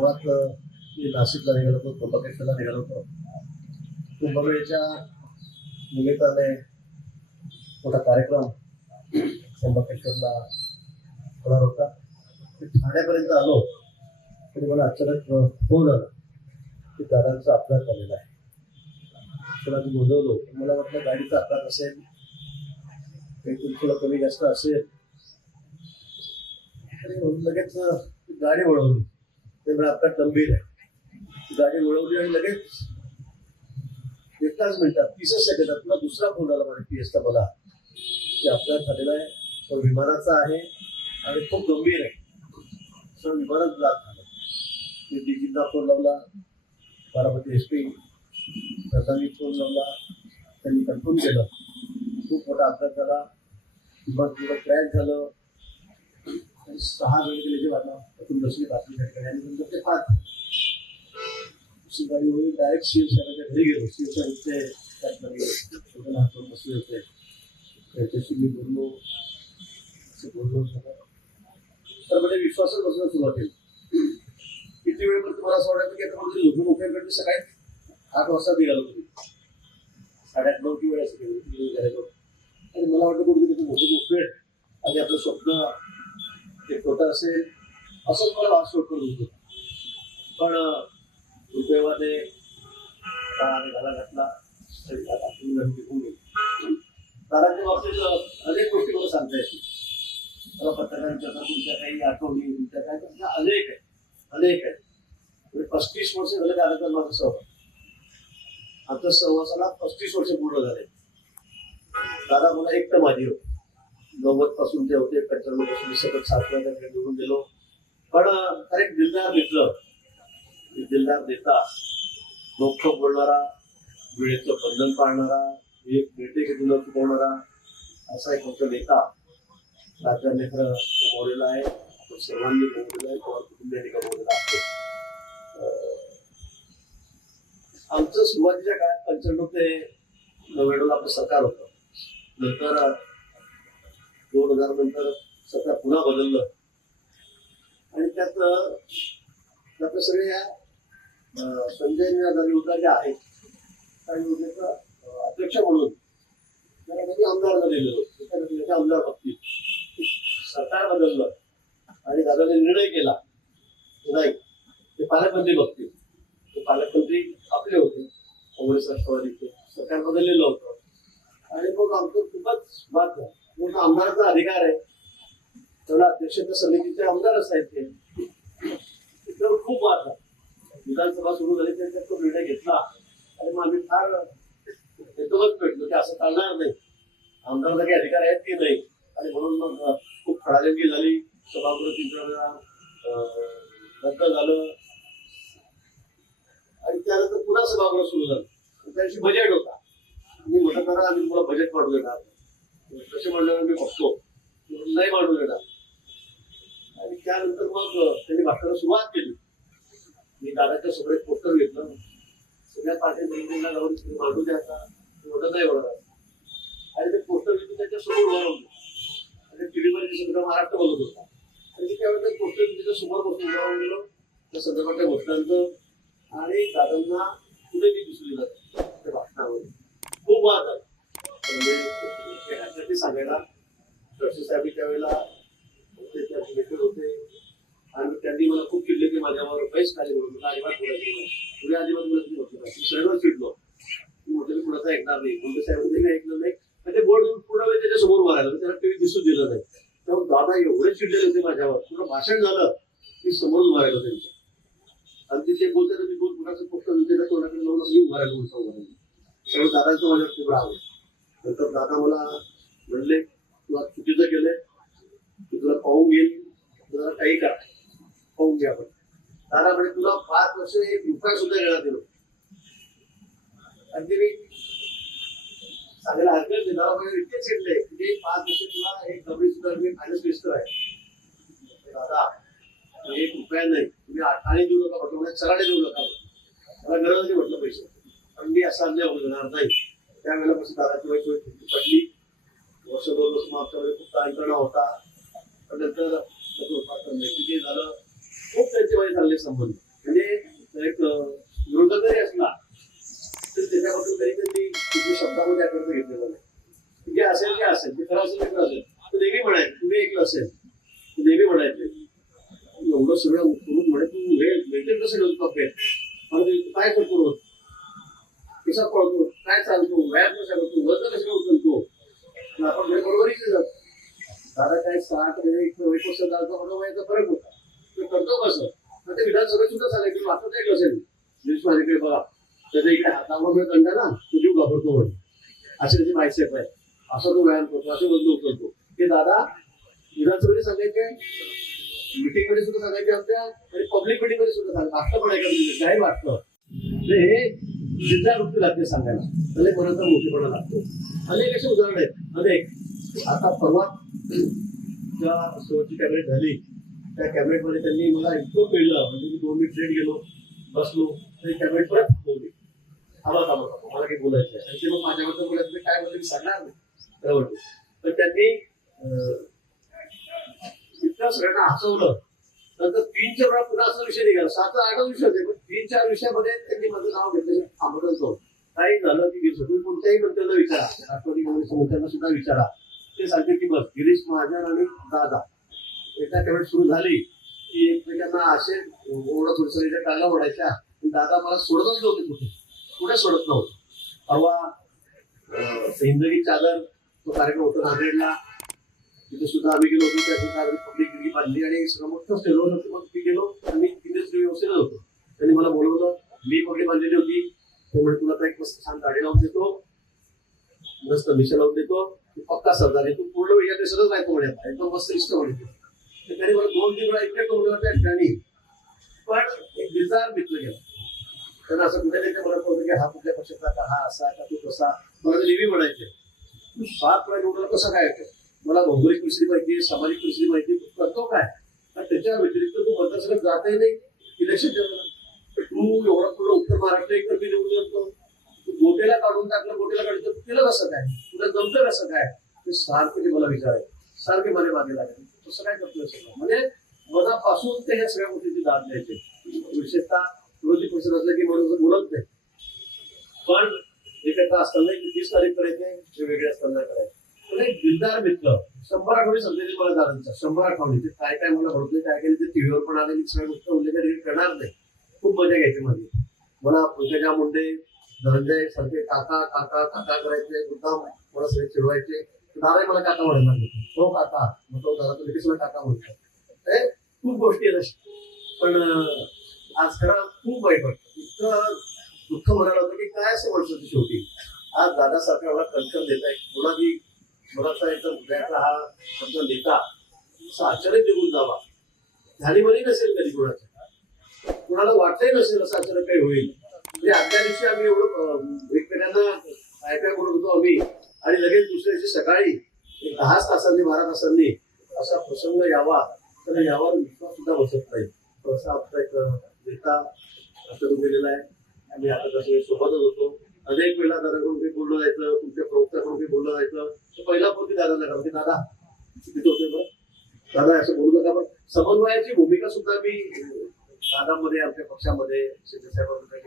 सर्वात मी नाशिकला निघालो होतो, त्र्यंबकेश्वरला निघालो होतो. कुंभमेळ्याच्या निमित्ताने मोठा कार्यक्रम त्र्यंबकेश्वरला होणार होता. ठाण्यापर्यंत आलो तरी मला अचानक फोन आला की दादांचा अपघात झालेला आहे. त्याला मी बोलवलो, मला वाटलं गाडीचा अपघात असेल, काही थोडं कमी जास्त असेल. लगेच गाडी वळवली. त्यामुळे अपघात गंभीर आहे. गाडी वळवली आणि लगेच एकाच मिनिटात 30 सेकंदात तुला दुसरा फोन आला मला पीएसचा मला की अपघात झालेला आहे, तो विमानाचा आहे आणि खूप गंभीर आहे. सर विमानात जात झालं. मी डीजींना फोन लावला, बारामती SP प्रधानी फोन लावला, त्यांनी कन्फर्म केलं खूप मोठा अपघात झाला. विमान पुढं क्रॅश झालं आणि 6 वेळ गेले वाटला त्यातून दुसरी बातमी झाली आणि नंतर ते 5 दुसरी गाडी होईल. डायरेक्ट शिवसेनेच्या घरी गेलो. शिवसेनेचे त्यातमध्ये हातून बसले होते, त्याच्याशी मी बोललो, असं बोललो सगळं. तर म्हणजे विश्वासच बसणं सुरुवात केली. किती वेळ पण तुम्हाला असं वाटायचं की आता म्हणजे झोपून उठल्याकडे सकाळी 8 वाजता निघालो तुम्ही, 8:30 की वेळ असं निघालो. आणि मला वाटतं कुठेतरी झोपून उठवेल आणि आपलं स्वप्न एक खोटं असेल असंच मला वाटत होतं. पण दुर्दैवाने काळाने घाला घातला तरी निघून गेली. दादाच्या बाबतीत अनेक गोष्टी मला सांगता येतील. मला पत्रकारांच्या तुमच्या काही आठवणी, तुमच्या काय अनेक आहे. 35 वर्ष झाले दादाचा माझा सहवास. आता सहवासाला 35 वर्ष पूर्ण झाले. दादा मला एकटं माझी होती. 90 पासून जे होते पासून सतत 7 महिन्याकडे निघून गेलो. पण एक दिलदार मित्र, दिलदार नेता, लोक बोलणारा, वेळेचं बंधन पाळणारा, एक भेटे घेऊन न चुकवणारा असा एक मोठा नेता राज्याने खरं गमावलेला आहे. आपण सर्वांनी गमावलेला आहे, पवार कुटुंबियांनी गमावलेला आहे. आमचं सुरुवातीच्या काळात 95 ते 99 आपलं सरकार होतं. नंतर 2000 नंतर सरकार पुन्हा बदललं आणि त्यात आपल्या सगळ्या संजय गांधी योजना ज्या आहेत त्या योजनेचा अध्यक्ष म्हणून त्याला कधी आमदार दिलेलं होतं. आमदार बघतील सरकार बदललं आणि दादाने निर्णय केला नाही ते पालकमंत्री बघतील. ते पालकमंत्री आपले होते, काँग्रेस राष्ट्रवादीचे. सरकार बदललेलं होतं आणि मग आमचं खूपच बात झालं. मग आमदाराचा अधिकार आहे, त्याला अध्यक्षता समितीचे आमदार असायचे. त्याच्यावर खूप वाद झाला. विधानसभा सुरू झाली त्याच्यात तो निर्णय घेतला आणि मग आम्ही फार एकदमच पेटलो की असं चालणार नाही, आमदाराला काही अधिकार आहेत की नाही. आणि म्हणून मग खूप खडाजंगी झाली. सभागृह 3 वेळा रद्द झालं आणि त्यानंतर पुन्हा सभागृह सुरू झालं. त्या दिवशी बजेट होता. मी म्हटलं करा आम्ही तुम्हाला बजेट मांडू देणार. कसे म्हणल्यावर मी बघतो नाही मांडू देणार. आणि त्यानंतर मग त्यांनी भाषणाला सुरुवात केली. मी दादाच्या सगळे पोस्टर घेतलं, सगळ्या पार्ट्यांना जाऊन मांडू द्यायचा म्हटलं नाही होणार. आणि ते पोस्टर घेतलं त्याच्या समोर उभारवलं आणि टीव्हीमध्ये सगळं महाराष्ट्र बोलत होता. आणि त्यावेळेस पोस्टर त्याच्या समोर बसून उभारून गेलो त्या संदर्भातल्या घोषणांचं आणि दादांना पुढे ती दिसली जाते त्या भाषणामध्ये. खूप वाद आहे म्हणजे सांगायला. खडसे साहेब त्यावेळेला होते आणि त्यांनी मला खूप चिडले की माझ्यावर पैस खाली म्हणून मला अजिबात बोलायची नाही. पुढे अजिबात बोलायची नव्हती. सहजच चिडलो. म्हटलं कुणाचा ऐकणार नाही. कोणत्या साहेबांनी ऐकलं नाही. ते बोर्ड पूर्ण वेळ त्याच्या समोर भरायला त्याला टीव्ही दिसून दिलं नाही. तेव्हा दादा एवढे चिडलेले होते माझ्यावर. पुढं भाषण झालं की समोर उभं राहिलं त्यांच्या. आणि ते बोलते मी बोल कुणाचं पोस्टर दिलं कोणाकडे लावून असं उभं राहिलं उभं. त्यामुळे दादाचं माझ्यावर खूप राग. नंतर दादा मला म्हणले तुला चुकीचं केलंय, तुला पाहून घेईल, तुला काही करा पाहून घ्या. आपण दादा म्हणजे तुला 5 वर्ष 1 रुपया सुद्धा घेण्यात दिलो. आणि ते मी सांगायला हरकत नाही. दादा म्हणजे इतके चिडले की 5 वर्ष तुला एक कमी सुद्धा मी फायनान्स मिनिस्टर आहे. दादा 1 रुपया नाही, तुम्ही 8 देऊ नका म्हटलं, 4 देऊ नका. मला गरज नाही म्हटलं पैसे. पण मी असा अन्याय होणार नाही. त्यावेळेला कसं दादाची वय पडली. वर्ष 2 वर्ष आमच्याकडे खूप ताणतणा होता. पण नंतर झालं. खूप त्यांचे माझे चांगले संबंध. विरोधक जरी असला तर त्याच्याबद्दल तरी त्यांनी कुठल्या शब्दामध्ये आकडे घेतलेलं नाही. जे असेल ते असेल, ते खरं असेल ते खरं असेल. तर नेहमी म्हणायचं तुम्ही ऐकलं असेल नेहमी म्हणायचे एवढं सगळं करून म्हणे तू हे मेंटेन कसं ठेवतो कपेट काय करतो रोज, कसा पळतो, काय चालतो, व्यायाम कसा करतो, वजन कसं उचलतो. आपण बरोबरीच जातो. दादा काय 60-1 वर्ष वयाचा फरक होता. तो करतो कसं तर ते विधानसभेत सुद्धा सांगायचं वाटत ऐकलं असेल न्यूज माझ्याकडे बघा त्याच्या इकडे हातावर कंडा ना तो जीव घाबरतो म्हणे असे त्याची बायसेप आहे असं तो व्यायाम करतो असे वजन उचलतो. हे दादा विधानसभेत सांगायचे, मिटिंग मध्ये सुद्धा सांगायचे आमच्या आणि पब्लिक मिटिंग मध्ये सुद्धा सांगायचं. वाटतं पण ऐका काही वाटतं हे जिल्हा वृत्ती लागते सांगायला, अनेक मनाचा मोठेपणा लागतो. अनेक असे उदाहरण आहेत अनेक. आता परवा ज्या शेवटची कॅबिनेट झाली त्या कॅबिनेट मध्ये त्यांनी मला इतकं कळलं म्हणजे मी 2 मिनिट ट्रेन गेलो बसलो तरी कॅबिनेट परत बोलली थांबा मला काही बोलायचं आहे. आणि ते मग माझ्याबद्दल बोलायचं काय बोललं मी सांगणार नाही. तर त्यांनी इतकं सगळ्यांना हसवलं. नंतर 3-4 वेळा पुन्हा असा विषय निघाला. 7-8 विषय होते पण 3-4 विषयामध्ये त्यांनी माझं नाव घेतलं. थांबत होतो काही झालं की तुम्ही कोणत्याही मंत्र्यांना विचारा, राष्ट्रवादी काँग्रेसच्या मंत्र्यांना सुद्धा विचारा, ते सांगते की बस गिरीश महाजन आणि दादा एका कॅबिनेट सुरू झाली की एकमेकांना असे ओढत थोडसं टाळला ओढायच्या. दादा मला सोडतच नव्हते कुठे सोडत नव्हतं. परवा हिंदगी चादर तो कार्यक्रम होता नांदेडला तिथे सुद्धा आम्ही गेलो होतो. त्या सुद्धा पब्लिक गिरी बांधली आणि मोठं स्टेजवर होतं. मग मी गेलो आणि तिथेच व्यवस्थित होतो. त्यांनी मला बोलवलं, मी पगडी बांधलेली होती. ते म्हणजे तुला एक मस्त छान गाडी लावून देतो, मस्त मिशा लावून देतो, तू पक्का सरदार आहे, तू पूर्ण या देशातच नाही तो म्हणत एकदम मस्त इष्ट म्हणतो. त्यांनी मला 2-3 वेळा इतके टोमलं त्या ठिकाणी पण एक दिलदार मित्र गेला. त्यांना असं कुठे त्यांच्या मनात होतं की हा कुठल्या पक्षाचा का, हा असा का, तू कसा. मला नेहमी म्हणायचे तू 7 वेळा निवडला कसं काय येतो, मला भौगोलिक परिस्थिती माहिती, सामाजिक परिस्थिती माहिती, तू करतो काय. आणि त्याच्या व्यतिरिक्त तू मतदारसंघात जातही नाही इलेक्शन. तू एवढा पूर्ण उत्तर महाराष्ट्र एक तर निवडून जातो, तू गोटेला काढून टाकलं, गोटेला काढतो केलं कसं काय, तुला जमतं कसं काय. ते सारखे मला विचारायचे, सारखे मला मागे लागायचे कसं काय करतोय सगळं. म्हणजे मनापासून ते ह्या सगळ्या गोष्टीची दाद द्यायचे. विशेषतः विरोधी पक्ष असलं की म्हणून बोलत नाही पण एकत्र असताना 30 तारीख करायचे ते वेगळे असताना करायचे. पण एक दिलदार मित्र 100 आठवणी समजायचे मला दादांचा. 100 आठवणी ते काय काय मला भरतोय काय काय ते टीव्हीवर पण आले सगळ्या गोष्टी उल्लेख करणार नाही. खूप मजा घ्यायची माझी. मला पंकजा मुंडे धनंजय सारखे काका काका काका करायचे मुद्दाम मला सगळे चिडवायचे. दादा मला काका म्हणायला लागले, हो काका मग तो दादा तुम्ही कसं काका म्हणतो. खूप गोष्टी आहेत अशा. पण आज खरं खूप वाईट वाटतं. इतकं दुःख म्हणायला होतं की काय असं म्हणतो शेवटी आज दादासारखा एवढा कणकण देत आहे. कोणाची कोणाचा एकदम हृदयाचा हा शब्द नेता असं आश्चर्य निघून जावा झाली बरी नसेल कधी कोणाच्या, कोणाला वाटतही नसेल असं अचानक काही होईल. म्हणजे आजच्या दिवशी आम्ही एवढं एकमेकांना काय काय बोलत होतो आम्ही आणि लगेच दुसऱ्या दिवशी सकाळी 10 तासांनी 12 तासांनी असा प्रसंग यावा तर यावर विश्वास सुद्धा बसत नाही. असा आमचा एक नेता असं गेलेला आहे. आम्ही आता कसं सोबतच होतो. अनेक वेळा दादाकडून काही बोललं जायचं, तुमच्या प्रवक्त्याकडून काही बोललं जायचं तर पहिला फोन दादाला करा की दादा किती होते बरं दादा असं बोलू नका. पण समन्वयाची भूमिका सुद्धा मी दादामध्ये आमच्या पक्षामध्ये शिंदेसाहेबांमध्ये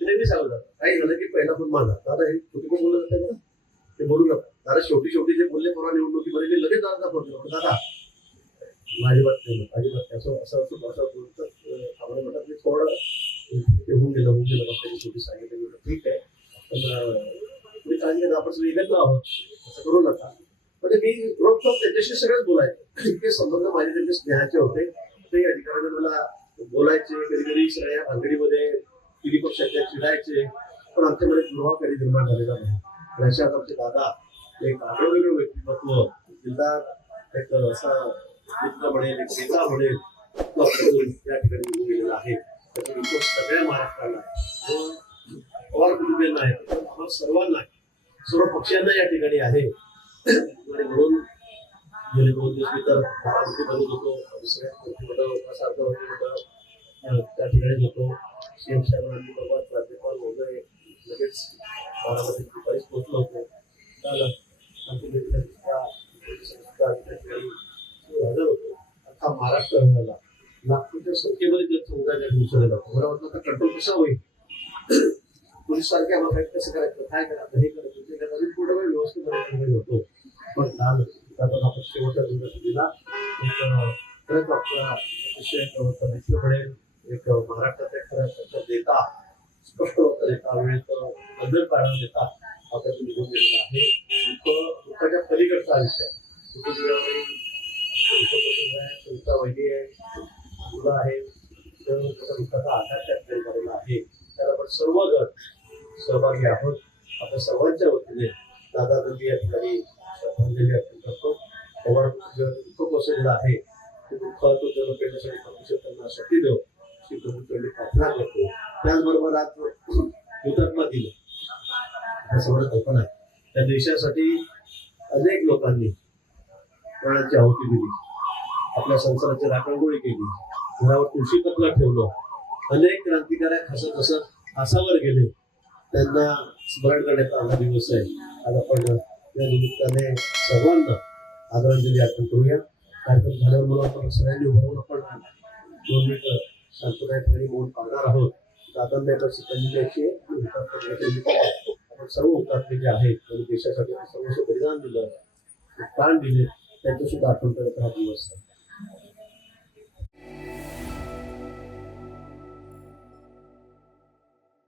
नेहमी सांगत काही झालं की पहिला फोन माझा दादा हे कुठे पण बोललं जातं बरं ते बोलू नका. दादा शेवटी जे बोलले परवा निवडणुकीमध्ये मी लगेच दादा फोन केला दादा अजिबात नाही अजिबात असं असं असं असं बोलतं आम्हाला म्हणतात मी थोडं ते होऊन गेलं मग त्यांनी शेवटी सांगितलं ठीक आहे पण तुम्ही सांगितलं आपण सगळं एकत्र आहोत असं करू नका. म्हणजे मी रोजचं त्याच्याशी सगळंच बोलायचं. इतके संबंध माझे त्यांचे स्नेहाचे होते. ते अधिकाऱ्याने मला बोलायचे कधी कधी सगळ्या भानगडीमध्ये तिन्ही पक्षाच्या चिडायचे पण आमच्यामध्ये दुर्वा कधी निर्माण झालेला नाही. आणि अशात आमचे दादा एक आगळं व्यक्तिमत्व दिलदार एक असा मित्र म्हणेल एक नेता म्हणेल या ठिकाणी निघून गेलेला आहे. त्याचा विश्वास सगळ्या महाराष्ट्राला पवार कुटुंबियांना आहे आम्हाला सर्वांना आहे सर्व पक्षांना या ठिकाणी आहे. आणि म्हणून गेले 2 दिवस मी तर बारामती बघत होतो दुसऱ्या त्या ठिकाणी होतो. सीएम साहेबांनी बरोबर राज्यपाल महोदय लगेच बारामती दुपारीच पोहोचलो होतो. हजर होतो. अख्खा महाराष्ट्र लाखोच्या संख्येमध्ये जर समुदाय विचारलं जातं. मला वाटलं तर कंट्रोल कसा होईल, पोलीस सारखे आम्हाला फाईट कसं करायचं, काय करायचं, हे करायचं ते करायचं, आणि पुढे व्यवस्थितपणे होतो. पण काल आपण शेवटच्या दिवसाला खरंच आपला अतिशय दिसलं पडेल एक महाराष्ट्राचा एक खरंच देता स्पष्ट होतं एका वेळेत बदल काढून देता आपल्याला निघून गेलेला आहे. दुःखाच्या पलीकडचा हा विषय कुठे वेळावेळी संस्था वहिनी आहे, मुलं आहे, तर त्याचा दुःखाचा आघात त्या ठिकाणी झालेला आहे. त्याला आपण सर्वजण सहभागी आहोत. आपल्या सर्वांच्या वतीने दादा दादी या ठिकाणी श्रद्धांजली अर्पण करतो. तेव्हा दुःख कोसळलेलं आहे ते दुःख तो जण पेढण्यासाठी परमेश्वर त्यांना शक्ती देव श्री प्रभूकडे प्रार्थना करतो. त्याचबरोबर आज हुतात्मा दिलं सगळं कल्पना आहे. त्या देशासाठी अनेक लोकांनी प्राणाची आहुती दिली, आपल्या संसाराची राखणगोळी केली, घरावर तुळशी पत्र ठेवलं, अनेक क्रांतिकारक हसत हसत आसावर गेले, त्यांना स्मरण करण्याचा हा दिवस आहे. आज आपण या निमित्ताने सर्वांना आदरांजली अर्पण करूया. कार्यक्रम झाल्यावर मला आपण सगळ्यांनी उभारून आपण 2 मिनिटं शांतता या ठिकाणी मौन पाळणार आहोत. दादांनी आपण श्रद्धांजली आपण सर्व हुतात्मे जे आहेत त्यांनी देशासाठी सर्वस्व बलिदान दिलं, प्राण दिले, त्यांचं सुद्धा आठवण करत हा दिवस आहे.